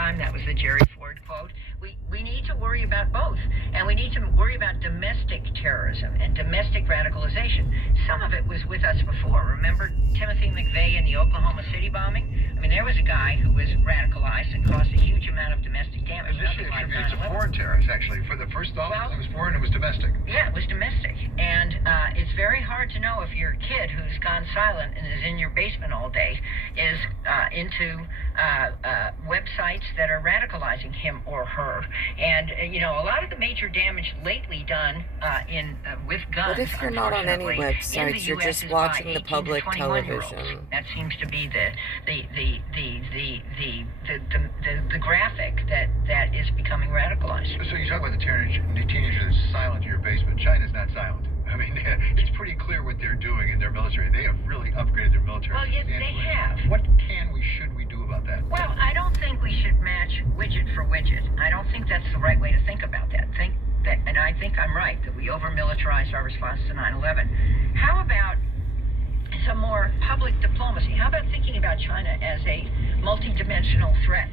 time. That was the Jerry Ford quote. We need to worry about both. And we need to worry about domestic terrorism and domestic radicalization. Some of it was with us before. Remember Timothy McVeigh in the Oklahoma City bombing? I mean, there was a guy who was radicalized and caused a huge amount of domestic damage. Initially attributed to foreign terrorists, actually. For the first thought, it was foreign, it was domestic. Yeah, it was domestic. And it's very hard to know if your kid who's gone silent and is in your basement all day is into websites that are radicalizing him or her. And, a lot of the major damage lately done with guns. What if you're not on any websites? You're just watching the public television. That seems to be the graphic that is becoming radicalized. So you talk about the teenager that's silent in your basement. China's not silent. I mean, it's pretty clear what they're doing in their military. They have really upgraded their military. Well, yes, they have. What should we do about that? Well, I don't think we should match widget for widget. I don't think that's the right way to think about that. And I think I'm right, that we over-militarized our response to 9/11. How about some more public diplomacy? How about thinking about China as a multi-dimensional threat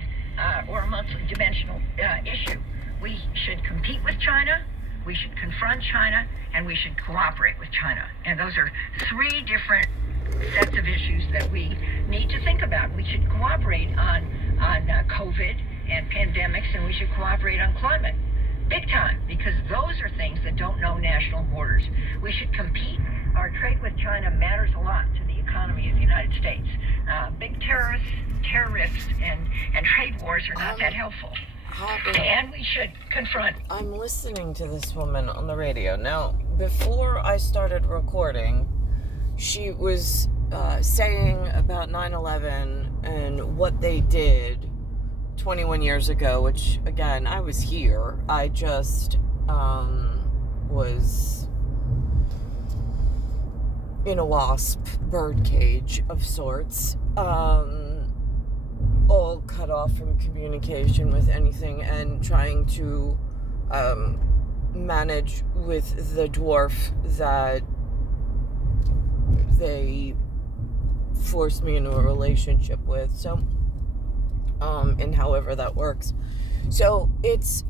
or a multi-dimensional issue? We should compete with China, we should confront China, and we should cooperate with China. And those are three different sets of issues that we need to think about. We should cooperate on COVID and pandemics, and we should cooperate on climate. Big time, because those are things that don't know national borders. We should compete. Our trade with China matters a lot to the economy of the United States. Big tariffs, and trade wars are not that helpful. And we should confront. I'm listening to this woman on the radio. Now, before I started recording, she was saying about 9/11 and what they did 21 years ago, which, again, I was here. I just was in a wasp birdcage of sorts, all cut off from communication with anything and trying to manage with the dwarf that they forced me into a relationship with. So, and however that works. So it's,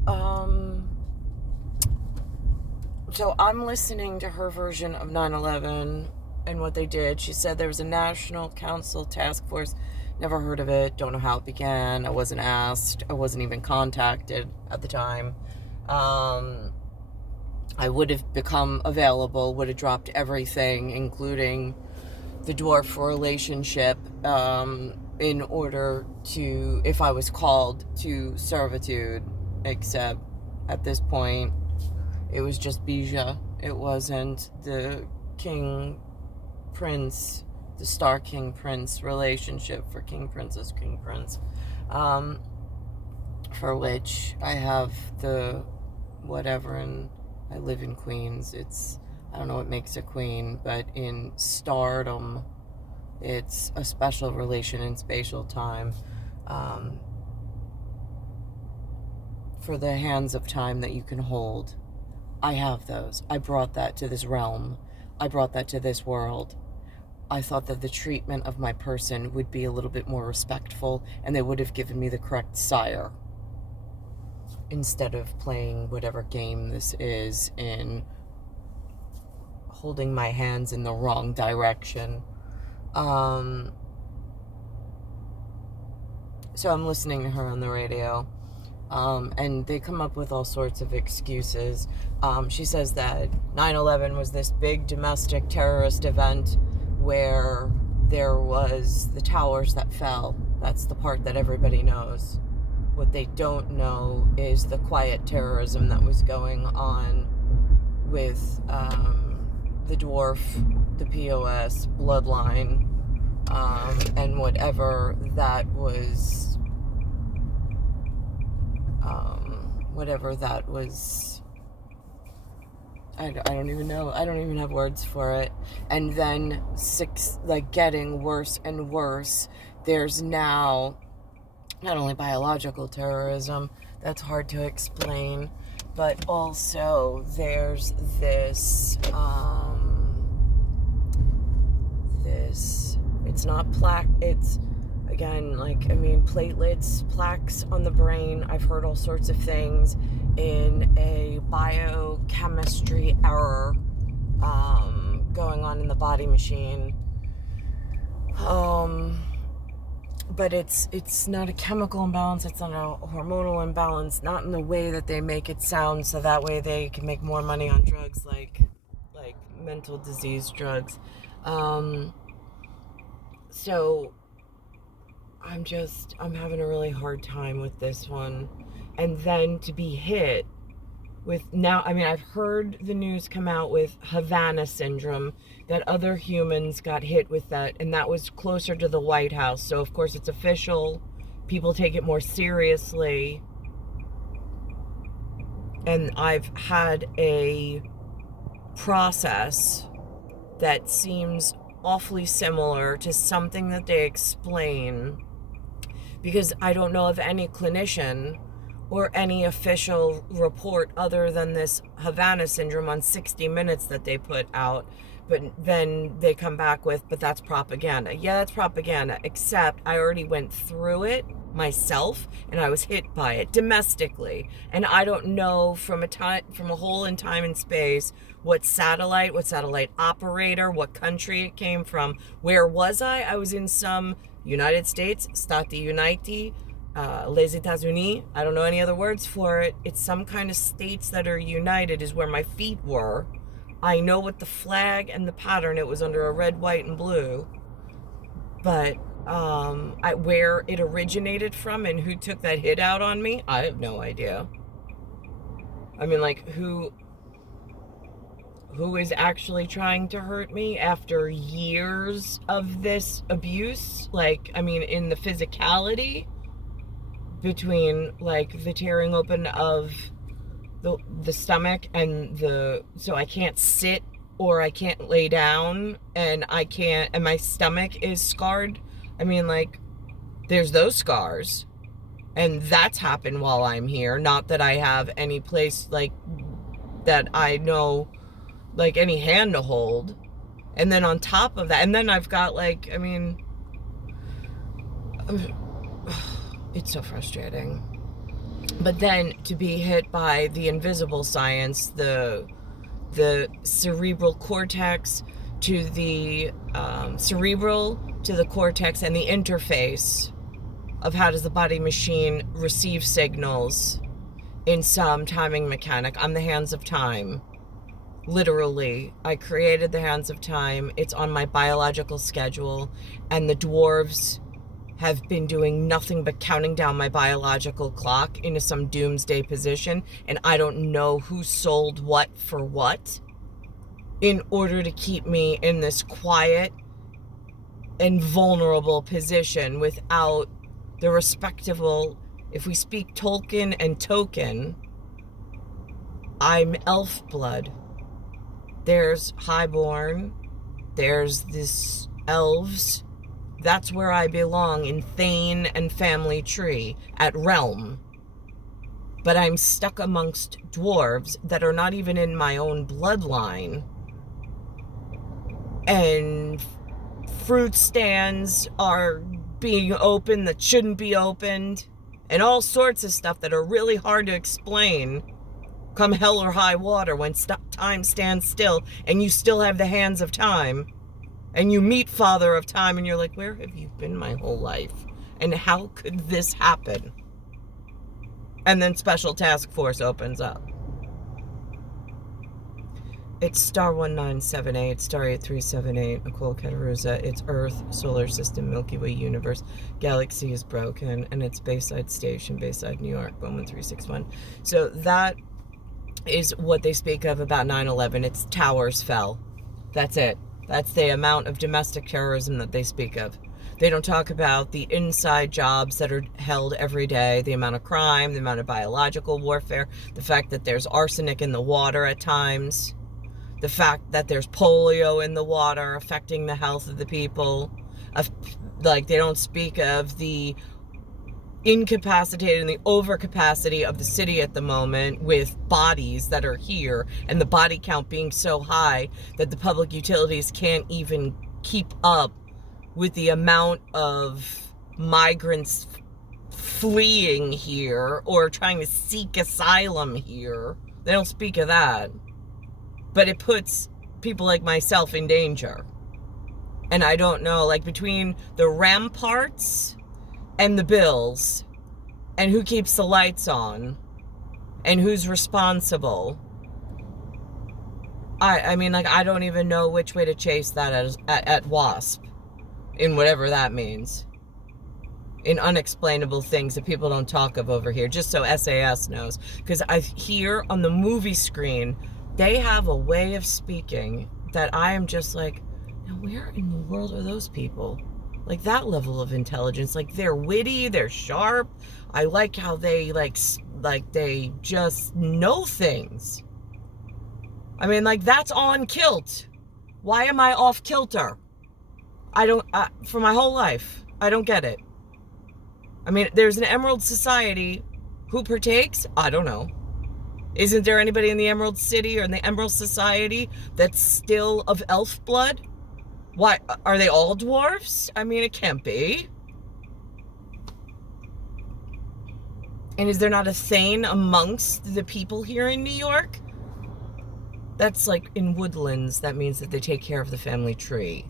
so I'm listening to her version of 9/11 and what they did. She said there was a National Council Task Force. Never heard of it. Don't know how it began. I wasn't asked. I wasn't even contacted at the time. I would have become available, would have dropped everything, including the dwarf relationship, in order to, if I was called to servitude, except at this point, it was just Bija. It wasn't the king prince, the star king prince relationship for king princess, king prince, for which I have the whatever, and I live in Queens. I don't know what makes a queen, but in stardom, it's a special relation in spatial time, for the hands of time that you can hold. I have those. I brought that to this realm. I brought that to this world. I thought that the treatment of my person would be a little bit more respectful, and they would have given me the correct sire, instead of playing whatever game this is in holding my hands in the wrong direction. So I'm listening to her on the radio, and they come up with all sorts of excuses. She says that 9/11 was this big domestic terrorist event where there was the towers that fell. That's the part that everybody knows. What they don't know is the quiet terrorism that was going on with the dwarf, the POS, bloodline, and whatever that was, I don't even know. I don't even have words for it. And then getting worse and worse. There's now not only biological terrorism, that's hard to explain, but also there's this, it's not it's again, like, I mean, platelets, plaques on the brain. I've heard all sorts of things in a biochemistry error going on in the body machine. But it's not a chemical imbalance, it's not a hormonal imbalance, not in the way that they make it sound, so that way they can make more money on drugs like mental disease drugs. So I'm having a really hard time with this one. And then to be hit with now, I mean, I've heard the news come out with Havana syndrome, that other humans got hit with that, and that was closer to the White House. So, of course, it's official. People take it more seriously. And I've had a process that seems awfully similar to something that they explain, because I don't know of any clinician or any official report other than this Havana syndrome on 60 Minutes that they put out. But then they come back with, but that's propaganda. Yeah, that's propaganda, except I already went through it myself and I was hit by it domestically. And I don't know from a hole in time and space what satellite operator, what country it came from. Where was I? I was in some United States, Stati Uniti, les États-Unis. I don't know any other words for it. It's some kind of states that are united is where my feet were. I know what the flag and the pattern, it was under a red, white, and blue. But where it originated from and who took that hit out on me, I have no idea. I mean, like, who is actually trying to hurt me after years of this abuse? Like, I mean, in the physicality between, like, the tearing open of the stomach and so I can't sit or I can't lay down and my stomach is scarred. I mean, like, there's those scars, and that's happened while I'm here. Not that I have any place, like, that I know, like, any hand to hold. And then on top of that, and then I've got, like, I mean, it's so frustrating. But then to be hit by the invisible science, the cerebral cortex to the cerebral to the cortex, and the interface of how does the body machine receive signals in some timing mechanic. I'm the hands of time. Literally, I created the hands of time. It's on my biological schedule, and the dwarves have been doing nothing but counting down my biological clock into some doomsday position, and I don't know who sold what for what in order to keep me in this quiet and vulnerable position without the respectable, if we speak Tolkien and token, I'm elf blood. There's highborn, there's this elves. That's where I belong, in Thane and family tree, at realm. But I'm stuck amongst dwarves that are not even in my own bloodline. And fruit stands are being opened that shouldn't be opened. And all sorts of stuff that are really hard to explain come hell or high water when time stands still and you still have the hands of time. And you meet Father of Time and you're like, where have you been my whole life? And how could this happen? And then Special Task Force opens up. It's star 1978, star 8378, Nicole, Cattaruzza. It's Earth, Solar System, Milky Way Universe. Galaxy is broken, and it's Bayside Station, Bayside, New York, 11361. So that is what they speak of about 9/11. It's towers fell. That's it. That's the amount of domestic terrorism that they speak of. They don't talk about the inside jobs that are held every day, the amount of crime, the amount of biological warfare, the fact that there's arsenic in the water at times, the fact that there's polio in the water affecting the health of the people. Like, they don't speak of the incapacitated and the overcapacity of the city at the moment with bodies that are here, and the body count being so high that the public utilities can't even keep up with the amount of migrants fleeing here or trying to seek asylum here. They don't speak of that. But it puts people like myself in danger. And I don't know, like between the ramparts and the bills and who keeps the lights on and who's responsible. I mean, like, I don't even know which way to chase that at WASP, in whatever that means. In unexplainable things that people don't talk of over here, just so SAS knows. Because I hear on the movie screen, they have a way of speaking that I am just like, now where in the world are those people? Like, that level of intelligence. Like, they're witty, they're sharp. I like how they, like they just know things. I mean, like, that's on kilt. Why am I off kilter? For my whole life, I don't get it. I mean, there's an Emerald Society. Who partakes? I don't know. Isn't there anybody in the Emerald City or in the Emerald Society that's still of elf blood? Why, are they all dwarfs? I mean, it can't be. And is there not a Thane amongst the people here in New York? That's like in Woodlands, that means that they take care of the family tree.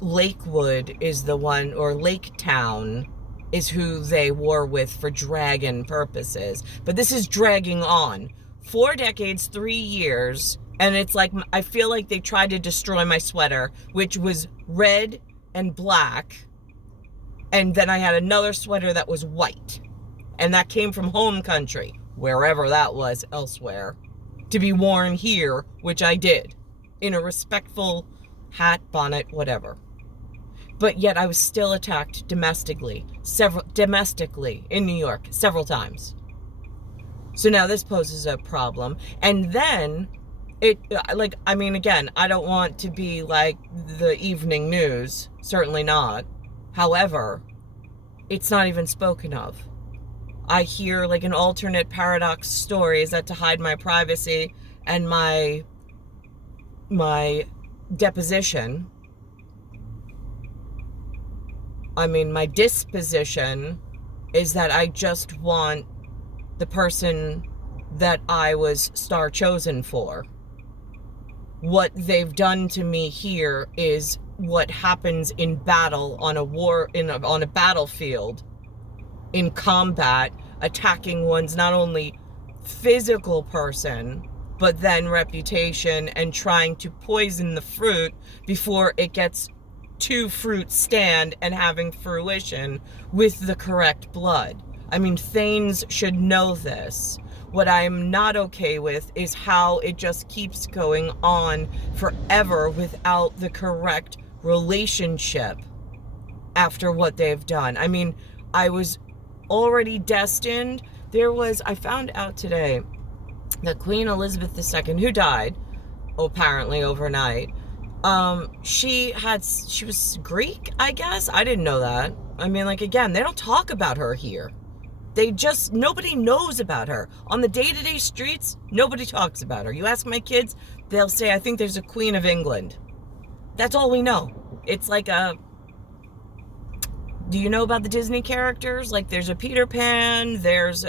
Lakewood is the one, or Lake Town is who they war with for dragon purposes. But this is dragging on. 4 decades, 3 years, and it's like, I feel like they tried to destroy my sweater, which was red and black, and then I had another sweater that was white, and that came from home country, wherever that was elsewhere, to be worn here, which I did, in a respectful hat, bonnet, whatever. But yet I was still attacked domestically in New York, several times. So now this poses a problem. And then again, I don't want to be like the evening news, certainly not. However, it's not even spoken of. I hear like an alternate paradox story is that to hide my privacy and my deposition, my disposition is that I just want the person that I was star chosen for. What they've done to me here is what happens in battle on a battlefield, in combat, attacking one's not only physical person, but then reputation, and trying to poison the fruit before it gets to fruit stand and having fruition with the correct blood. I mean, Thanes should know this. What I'm not okay with is how it just keeps going on forever without the correct relationship after what they've done. I mean, I was already destined. I found out today that Queen Elizabeth II, who died apparently overnight, she was Greek, I guess. I didn't know that. I mean, like, again, they don't talk about her here. Nobody knows about her. On the day-to-day streets, nobody talks about her. You ask my kids, they'll say, I think there's a Queen of England. That's all we know. It's like do you know about the Disney characters? Like, there's a Peter Pan, there's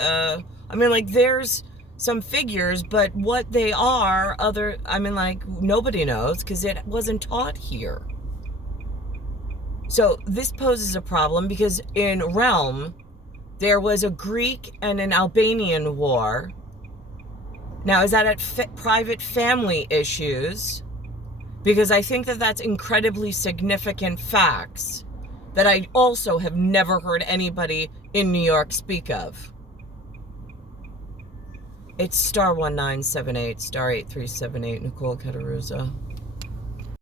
some figures, but what they are, nobody knows, because it wasn't taught here. So this poses a problem, because in Realm, there was a Greek and an Albanian war. Now, is that at private family issues? Because I think that that's incredibly significant facts that I also have never heard anybody in New York speak of. It's *1978, *8378, Nicole Cattaruzza.